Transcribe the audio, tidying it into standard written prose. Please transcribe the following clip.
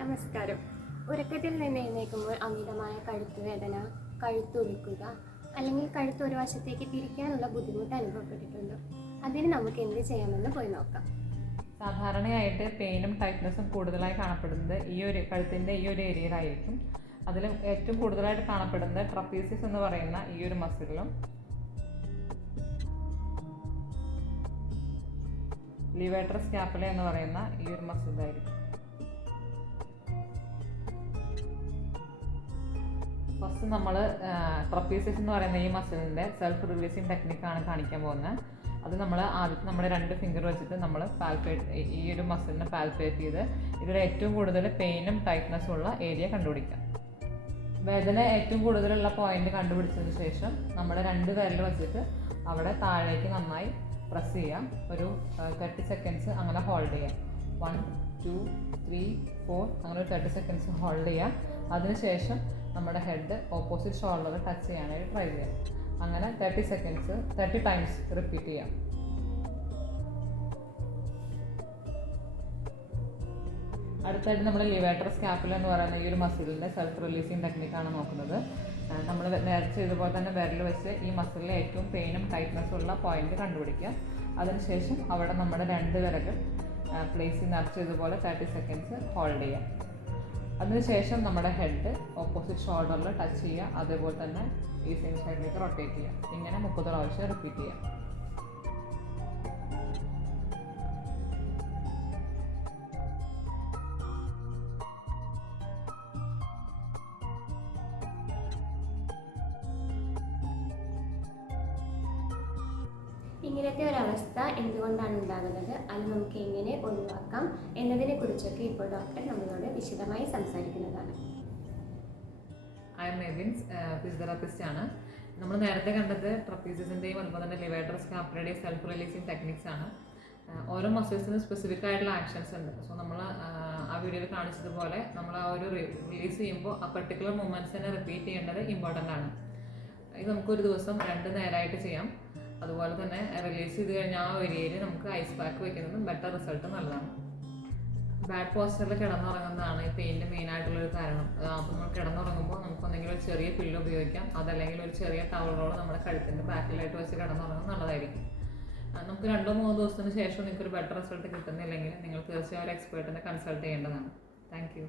നമസ്കാരം. ഉറക്കത്തിൽ നിന്ന് എഴുന്നേൽക്കുമ്പോൾ അമിതമായ കഴുത്തുവേദന, കഴുത്തൊലിക്കുക അല്ലെങ്കിൽ കഴുത്ത് ഒരു വശത്തേക്ക് തിരിക്കാനുള്ള ബുദ്ധിമുട്ട് അനുഭവപ്പെട്ടിട്ടുണ്ടോ? അതിന് നമുക്ക് എന്ത് ചെയ്യാമെന്ന് പോയി നോക്കാം. സാധാരണയായിട്ട് പെയിനും ടൈറ്റ്നസും കൂടുതലായി കാണപ്പെടുന്നത് കഴുത്തിൻ്റെ ഈ ഒരു ഏരിയയിലായിരിക്കും. അതിൽ ഏറ്റവും കൂടുതലായിട്ട് കാണപ്പെടുന്നത് ട്രപ്പീസിയസ് എന്ന് പറയുന്ന ഈ ഒരു മസിലിലും ലിവേറ്റർ സ്കാപ്പുല എന്ന് പറയുന്ന ഈ ഒരു മസിലായിരിക്കും. ഫസ്റ്റ് നമ്മൾ ട്രപ്പീസിയസ് എന്ന് പറയുന്ന ഈ മസിലിൻ്റെ സെൽഫ് റിലീസിങ് ടെക്നിക്കാണ് കാണിക്കാൻ പോകുന്നത്. അത് നമ്മൾ ആദ്യം നമ്മുടെ 2 ഫിംഗർ വെച്ചിട്ട് നമ്മൾ ഈ ഒരു മസിലിനെ പാൽപ്പേറ്റ് ചെയ്ത് ഇതിൽ ഏറ്റവും കൂടുതൽ പെയിനും ടൈറ്റ്നസ്സും ഉള്ള ഏരിയ കണ്ടുപിടിക്കാം. വേദന ഏറ്റവും കൂടുതലുള്ള പോയിന്റ് കണ്ടുപിടിച്ചതിന് ശേഷം നമ്മുടെ 2 വിരൽ വെച്ചിട്ട് അവിടെ താഴേക്ക് നന്നായി പ്രസ് ചെയ്യാം. ഒരു 30 സെക്കൻഡ്സ് അങ്ങനെ ഹോൾഡ് ചെയ്യാം. 1 2 3 4 അങ്ങനെ ഒരു 30 സെക്കൻഡ്സ് ഹോൾഡ് ചെയ്യാം. അതിനുശേഷം നമ്മുടെ ഹെഡ് ഓപ്പോസിറ്റ് ഷോൾഡർ ടച്ച് ചെയ്യാനായിട്ട് ട്രൈ ചെയ്യാം. അങ്ങനെ 30 ടൈംസ് റിപ്പീറ്റ് ചെയ്യാം. അടുത്തായിട്ട് നമ്മൾ ലിവേറ്റർ സ്കാപ്പുല എന്ന് പറയുന്ന ഈ ഒരു മസിലിൻ്റെ സെൽഫ് റിലീസിങ് ടെക്നിക്കാണ് നോക്കുന്നത്. നമ്മൾ നേരത്തെ ചെയ്തപോലെ തന്നെ വിരൽ വെച്ച് ഈ മസിലിലെ ഏറ്റവും പെയിനും ടൈറ്റ്നസ്സും ഉള്ള പോയിന്റ് കണ്ടുപിടിക്കുക. അതിനുശേഷം അവിടെ നമ്മുടെ 2 വിരകൾ പ്ലേസ് നിറച്ച് ഇതുപോലെ 30 സെക്കൻഡ്സ് ഹോൾഡ് ചെയ്യാം. അതിനുശേഷം നമ്മുടെ ഹെഡ് ഓപ്പോസിറ്റ് ഷോൾഡറിൽ ടച്ച് ചെയ്യുക. അതേപോലെ തന്നെ ഈ സെയിം സൈഡിലേക്ക് റൊട്ടേറ്റ് ചെയ്യുക. ഇങ്ങനെ 30 പ്രാവശ്യം റിപ്പീറ്റ് ചെയ്യാം. ഇങ്ങനത്തെ ഒരവസ്ഥ എന്തുകൊണ്ടാണ് ഉണ്ടാകുന്നത്, അത് നമുക്ക് എങ്ങനെ ഒഴിവാക്കാം എന്നതിനെ കുറിച്ചൊക്കെ ഇപ്പോൾ ഡോക്ടർ നമ്മളോട് വിശദമായി സംസാരിക്കുന്നതാണ്. ഐ എം മെവിൻസ്, ഫിസിയോതെറാപ്പിസ്റ്റ് ആണ്. നമ്മൾ നേരത്തെ കണ്ടത് ട്രപ്പീസിയസിൻ്റെയും അതുപോലെ തന്നെ ലിവേറ്റർ സ്കാപ്പുലയുടെയും സെൽഫ് റിലീസിങ് ടെക്നിക്സ് ആണ്. ഓരോ മസിൽസിനും സ്പെസിഫിക് ആയിട്ടുള്ള ആക്ഷൻസ് ഉണ്ട്. സോ നമ്മൾ ആ വീഡിയോയിൽ കാണിച്ചതുപോലെ നമ്മൾ ആ ഒരു റിലീസ് ചെയ്യുമ്പോൾ ആ പെർട്ടിക്കുലർ മൂവ്മെൻറ്റ്സ് തന്നെ റിപ്പീറ്റ് ചെയ്യേണ്ടത് ഇമ്പോർട്ടൻ്റ് ആണ്. ഇത് നമുക്കൊരു ദിവസം 2 നേരമായിട്ട് ചെയ്യാം. അതുപോലെ തന്നെ റിലീസ് ചെയ്ത് കഴിഞ്ഞാൽ ആ ഏരിയയിൽ നമുക്ക് ഐസ് പാക്ക് വയ്ക്കുന്നതും ബെറ്റർ റിസൾട്ട് നല്ലതാണ്. ബാഡ് പോസ്റ്ററിൽ കിടന്നുറങ്ങുന്നതാണ് ഈ പെയിൻ്റെ മെയിനായിട്ടുള്ളൊരു കാരണം. അപ്പോൾ നമ്മൾ കിടന്നുറങ്ങുമ്പോൾ നമുക്കൊന്നെങ്കിലും ഒരു ചെറിയ പില്ല് ഉപയോഗിക്കാം. അതല്ലെങ്കിൽ ഒരു ചെറിയ ടവൽ റോൾ നമ്മുടെ കഴുത്തിൻ്റെ ബാക്കിലായിട്ട് വെച്ച് കിടന്നുറങ്ങുന്നത് നല്ലതായിരിക്കും. നമുക്ക് 2-3 ദിവസത്തിന് ശേഷം നിങ്ങൾക്കൊരു ബെറ്റർ റിസൾട്ട് കിട്ടുന്നില്ലെങ്കിൽ നിങ്ങൾ തീർച്ചയായും ഒരു എക്സ്പേർട്ടിനെ കൺസൾട്ട് ചെയ്യേണ്ടതാണ്. Thank you.